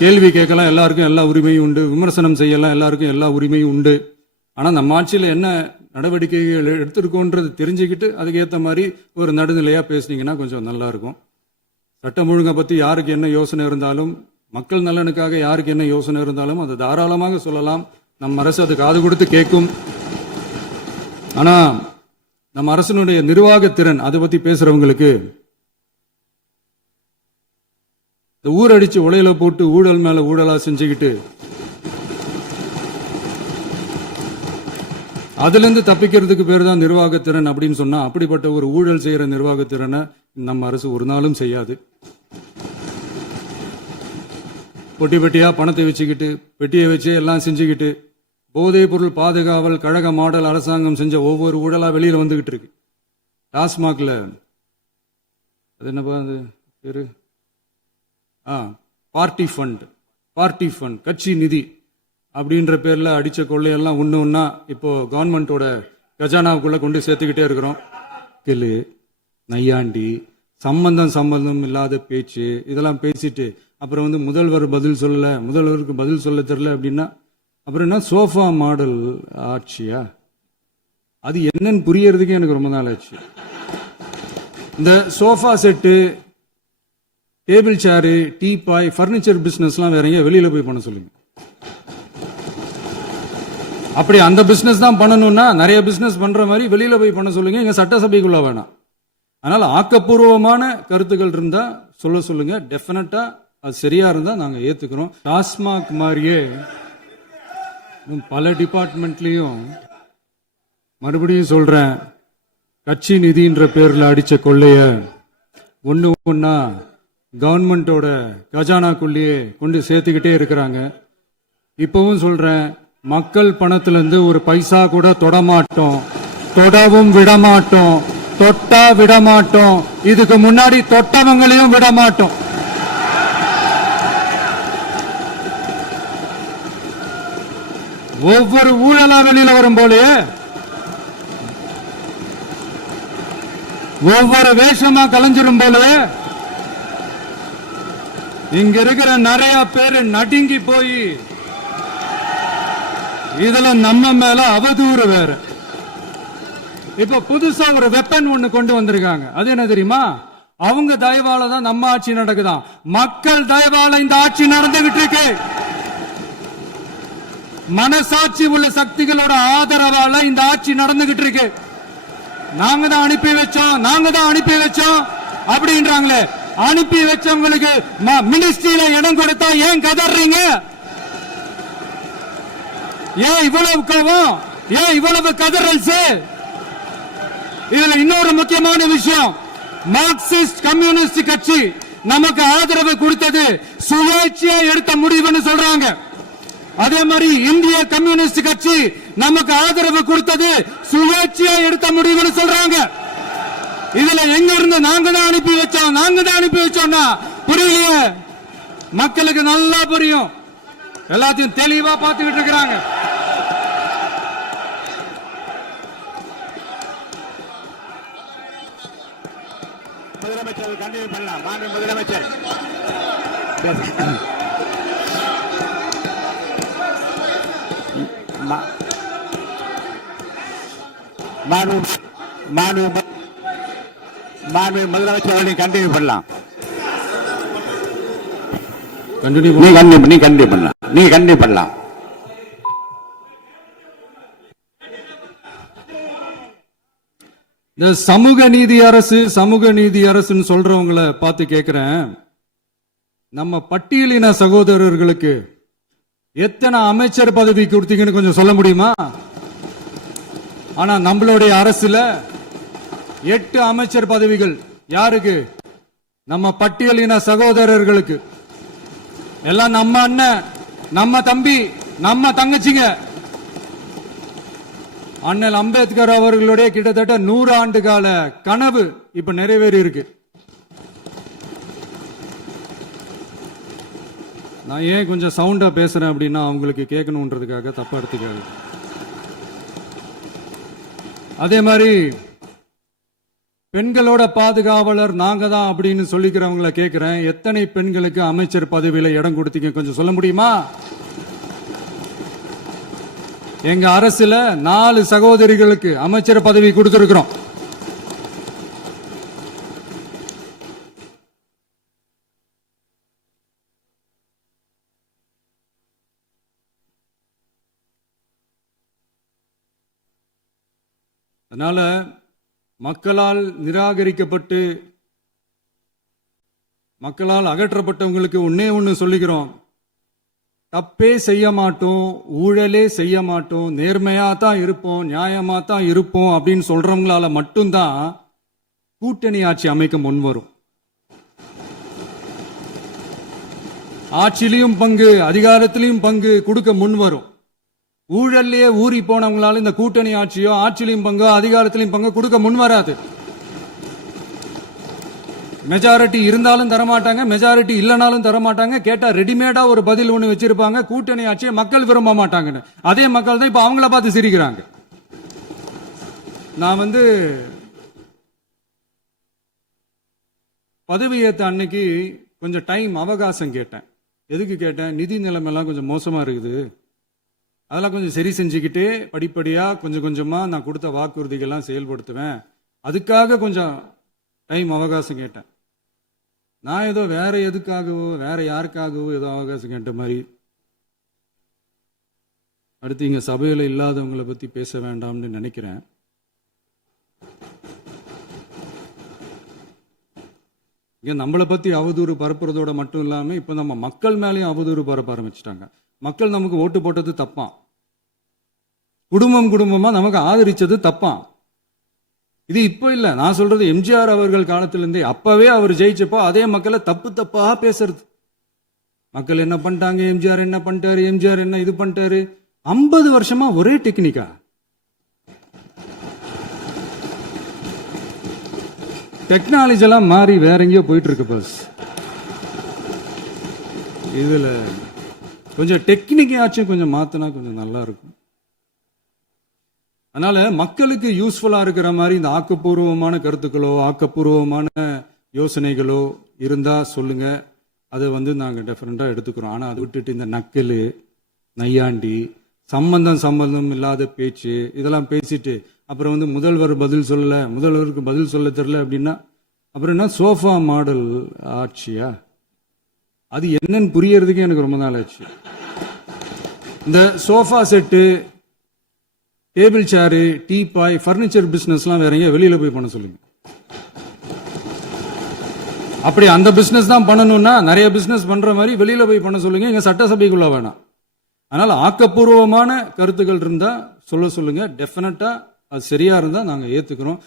கேள்வி கேட்கலாம், எல்லாருக்கும் எல்லா உரிமையும் உண்டு. விமர்சனம் செய்யலாம், எல்லாருக்கும் எல்லா உரிமையும் உண்டு. ஆனா நம்ம ஆட்சியில் என்ன நடவடிக்கைகள் எடுத்திருக்கோன்றது தெரிஞ்சுக்கிட்டு அதுக்கேற்ற மாதிரி ஒரு நடுநிலையா பேசுனீங்கன்னா கொஞ்சம் நல்லா இருக்கும். சட்டம் ஒழுங்கை பத்தி யாருக்கு என்ன யோசனை இருந்தாலும், மக்கள் நலனுக்காக யாருக்கு என்ன யோசனை இருந்தாலும் அதை தாராளமாக சொல்லலாம். நம்ம அரசு அது காது கொடுத்து கேட்கும். ஆனா நம்ம அரசினுடைய நிர்வாகத்திறன் அதை பத்தி பேசுறவங்களுக்கு இந்த ஊரடிச்சு உலையில போட்டு ஊழல் மேல ஊழலா செஞ்சுக்கிட்டு அதுல இருந்து தப்பிக்கிறதுக்கு பேர் தான் நிர்வாகத்திறன் அப்படின்னு சொன்னா, அப்படிப்பட்ட ஒரு ஊழல் செய்யற நிர்வாகத்திறனை நம்ம அரசு ஒரு நாளும் செய்யாது. பொட்டி பெட்டியா பணத்தை வச்சுக்கிட்டு, பெட்டியை வச்சு எல்லாம் செஞ்சுக்கிட்டு, போதைப் பொருள் பாதுகாவல் கழக மாடல் அரசாங்கம் செஞ்ச ஒவ்வொரு ஊழலா வெளியில வந்துகிட்டு இருக்கு. டாஸ்மாக்ல அது என்னப்பா அது பேரு, பார்ட்டி ஃபண்ட் கட்சி நிதி அப்படின்ற பேர்ல அடிச்ச கொள்ளையெல்லாம் ஒண்ணு ஒன்னா இப்போ கவர்மெண்டோட கஜானாவுக்குள்ள கொண்டு சேர்த்துக்கிட்டே இருக்கிறோம். கிளு நையாண்டி சம்பந்தம் இல்லாத பேச்சு இதெல்லாம் பேசிட்டு அப்புறம் முதல்வர் பதில் சொல்லல, முதல்வருக்கு பதில் சொல்ல தெரியல அப்படின்னா அப்புறம் என்ன சோஃபா மாடல் ஆட்சியா? அது என்னன்னு புரியறதுக்கு எனக்கு ரொம்ப நாள் ஆச்சு. இந்த sofa set, table chair, teapoy, furniture பிசினஸ்லாம் வேற எங்க வெளியில போய் பண்ண சொல்லுங்க. அப்படி அந்த பிசினஸ் தான் பண்ணணும்னா நிறைய பிசினஸ் பண்ற மாதிரி வெளியில போய் பண்ண சொல்லுங்க, இங்க சட்டசபைக்குள்ள வேணாம். அதனால ஆக்கப்பூர்வமான கருத்துக்கள் இருந்தா சொல்லுங்க. டெஃபினட்டா அது சரியா இருந்தா நாங்க ஏத்துக்கிறோம். டாஸ்மாக் மாதிரியே பல டிபார்ட்மெண்ட்லயும் மறுபடியும் சொல்றேன், கட்சி நிதின்ற பேர்ல அடிச்ச கொள்ளைய ஒண்ணு ஒன்னா கவர்மெண்டோட கஜானாக்குள்ளேயே கொண்டு சேர்த்துக்கிட்டே இருக்கிறாங்க. இப்பவும் சொல்றேன், மக்கள் பணத்திலிருந்து ஒரு பைசா கூட தொடமாட்டோம், தொடவும் விடமாட்டோம், தொட்டா விடமாட்டோம், இதுக்கு முன்னாடி தொட்டவங்களையும் விடமாட்டோம். ஒவ்வொரு ஊழலா வெளியில வரும் போலே, ஒவ்வொரு வேஷமா கலைஞ்சிரும் போலே இங்க இருக்கிற நிறைய பேரு நடுங்கி போய் இதுல நம்ம மேல அவதூறு வேற. இப்ப புதுசா ஒரு வெப்பன் ஒண்ணு கொண்டு வந்திருக்காங்க. அது என்ன தெரியுமா? அவங்க தயவால தான் நம்ம ஆட்சி நடக்குதான். மக்கள் தயவால இந்த ஆட்சி நடந்துகிட்டு இருக்கு. மனசாட்சி உள்ள சக்திகளோட ஆதரவால இந்த ஆட்சி நடந்துகிட்டு இருக்கு. நாங்க தான் அனுப்பி வச்சோம் அப்படின்றாங்களே. அனுப்பி வச்சவங்களுக்கு மினிஸ்ட்ரியில இடம் கொடுத்தா ஏன் கதறீங்க? ஏன் இவ்வளவு கோவம்? ஏன் இவ்வளவு கதறல்ஸ்? இதுல இன்னொரு முக்கியமான விஷயம், மார்க்சிஸ்ட் கம்யூனிஸ்ட் கட்சி நமக்கு ஆதரவு கொடுத்தது சுயேட்சையா எடுத்த முடிவுன்னு சொல்றாங்க. அதே மாதிரி இந்திய கம்யூனிஸ்ட் கட்சி நமக்கு ஆதரவு கொடுத்தது சுயேட்சையா எடுத்த முடிவுன்னு சொல்றாங்க. இதுல எங்க இருந்து நாங்க தான் அனுப்பி வச்சோம்னா புரியலையே. மக்களுக்கு நல்லா புரியும், எல்லாத்தையும் தெளிவா பார்த்துக்கிட்டு இருக்கிறாங்க. முதலமைச்சர் கண்டினியூ பண்ணலாம். மாண்பு முதலமைச்சர் முதலமைச்சர் கண்டினியூ பண்ணலாம். நீங்க கண்டினியூ பண்ணலாம். இந்த சமூக நீதி அரசுன்னு சொல்றவங்களை பார்த்து கேட்கிறேன், நம்ம பட்டியலின சகோதரர்களுக்கு எத்தனை அமைச்சர் பதவி கொடுத்தீங்கன்னு கொஞ்சம் சொல்ல முடியுமா? ஆனா நம்மளுடைய அரசுல 8 அமைச்சர் பதவிகள் யாருக்கு? நம்ம பட்டியலின சகோதரர்களுக்கு. எல்லாம் நம்ம அண்ணன், நம்ம தம்பி, நம்ம தங்கச்சிங்க. அண்ணல் அம்பேத்கர் அவர்களுடைய கிட்டத்தட்ட 100 ஆண்டு கால கனவு இப்ப நிறைவேறி இருக்கு. நான் ஏன் கொஞ்சம் சவுண்டா பேசுறேன் அப்படின்னா அவங்களுக்கு கேட்கணுன்றதுக்காக, தப்பா எடுத்துக்காது. அதே மாதிரி பெண்களோட பாதுகாவலர் நாங்க தான் அப்படின்னு சொல்லிக்கிறவங்கள கேட்கிறேன், எத்தனை பெண்களுக்கு அமைச்சர் பதவியில இடம் கொடுத்தீங்க கொஞ்சம் சொல்ல முடியுமா? எங்க அரசுல 4 சகோதரிகளுக்கு அமைச்சர் பதவி கொடுத்திருக்கிறோம். அதனால மக்களால் நிராகரிக்கப்பட்டு மக்களால் அகற்றப்பட்டவங்களுக்கு ஒன்னே ஒன்னு சொல்லிக்கிறோம், தப்பே செய்ய மாட்டோம், ஊழலே செய்ய மாட்டோம், நேர்மையா தான் இருப்போம், நியாயமா தான் இருப்போம் அப்படின்னு சொல்றவங்களால மட்டும்தான் கூட்டணி ஆட்சி அமைக்க முன்வரும். ஆட்சியிலையும் பங்கு அதிகாரத்திலையும் பங்கு கொடுக்க முன்வரும். ஊழல்லையே ஊறி போனவங்களால இந்த கூட்டணி ஆட்சியோ ஆட்சியிலையும் பங்கு அதிகாரத்திலையும் பங்கு கொடுக்க முன்வராது. மெஜாரிட்டி இருந்தாலும் தரமாட்டாங்க, மெஜாரிட்டி இல்லைனாலும் தரமாட்டாங்க. கேட்டா ரெடிமேடா ஒரு பதில் ஒண்ணு வச்சிருப்பாங்க, கூட்டணி ஆட்சியை மக்கள் விரும்ப மாட்டாங்கன்னு. அதே மக்கள் தான் இப்ப அவங்கள பார்த்து சிரிக்கிறாங்க. நான் பதவி ஏத்த அன்னைக்கு கொஞ்சம் டைம் அவகாசம் கேட்டேன். எதுக்கு கேட்டேன்? நிதி நிலைமை எல்லாம் கொஞ்சம் மோசமா இருக்குது, அதெல்லாம் கொஞ்சம் சரி செஞ்சுக்கிட்டே படிப்படியா கொஞ்சம் கொஞ்சமா நான் கொடுத்த வாக்குறுதிகள்லாம் செயல்படுத்துவேன், அதுக்காக கொஞ்சம் டைம் அவகாசம் கேட்டேன். நான் ஏதோ வேற எதுக்காகவோ வேற யாருக்காகவோ ஏதோ அவகாசம் கேட்ட மாதிரி. அடுத்து இங்க சபையில இல்லாதவங்களை பத்தி பேச வேண்டாம்னு நினைக்கிறேன். இங்க நம்மளை பத்தி அவதூறு பரப்புறதோட மட்டும் இல்லாம இப்ப நம்ம மக்கள் மேலேயும் அவதூறு பரப்ப ஆரம்பிச்சிட்டாங்க. மக்கள் நமக்கு ஓட்டு போட்டது தப்பான், குடும்பம் குடும்பமா நமக்கு ஆதரிச்சது தப்பான். இது இப்ப இல்ல, நான் சொல்றது எம்ஜிஆர் அவர்கள் காலத்திலிருந்தே. அப்பவே அவர் ஜெயிச்சப்போ அதே மக்களை தப்பு தப்பா பேசுறது. மக்கள் என்ன பண்ணிட்டாங்க, எம்ஜிஆர் என்ன பண்ணிட்டாரு, எம்ஜிஆர் என்ன இது பண்ணிட்டாரு. 50 வருஷமா ஒரே டெக்னிக்கா. டெக்னாலஜி எல்லாம் மாறி வேற எங்கேயோ போயிட்டு இருக்கு. பஸ் இதுல கொஞ்சம் டெக்னிக்காச்சும் கொஞ்சம் மாத்தினா கொஞ்சம் நல்லா இருக்கும். அதனால மக்களுக்கு யூஸ்ஃபுல்லா இருக்கிற மாதிரி இந்த ஆக்கப்பூர்வமான கருத்துக்களோ ஆக்கப்பூர்வமான யோசனைகளோ இருந்தா சொல்லுங்க, அதை நாங்க டெஃபரெண்டா எடுத்துக்கிறோம். ஆனா அதை விட்டுட்டு இந்த நக்கலு நையாண்டி சம்பந்தம் இல்லாத பேச்சு இதெல்லாம் பேசிட்டு அப்புறம் முதல்வர் பதில் சொல்லல, முதல்வருக்கு பதில் சொல்ல தெரியல அப்படின்னா அப்புறம் என்ன சோஃபா மாடல் ஆட்சியா? அது என்னன்னு புரியறதுக்கு எனக்கு ரொம்ப நாள் ஆச்சு. இந்த sofa set, table chair, teapoy, furniture பிசினஸ்லாம் வேற எங்க வெளியில போய் பண்ண சொல்லுங்க. அப்படி அந்த பிசினஸ் தான் பண்ணணும்னா நிறைய பிசினஸ் பண்ற மாதிரி வெளியில போய் பண்ண சொல்லுங்க, இங்க சட்டசபைக்குள்ள வேணாம். அதனால ஆக்கப்பூர்வமான கருத்துக்கள் இருந்தா சொல்லுங்க, டெஃபினட்டா அது சரியா இருந்தா நாங்க ஏத்துக்கிறோம்.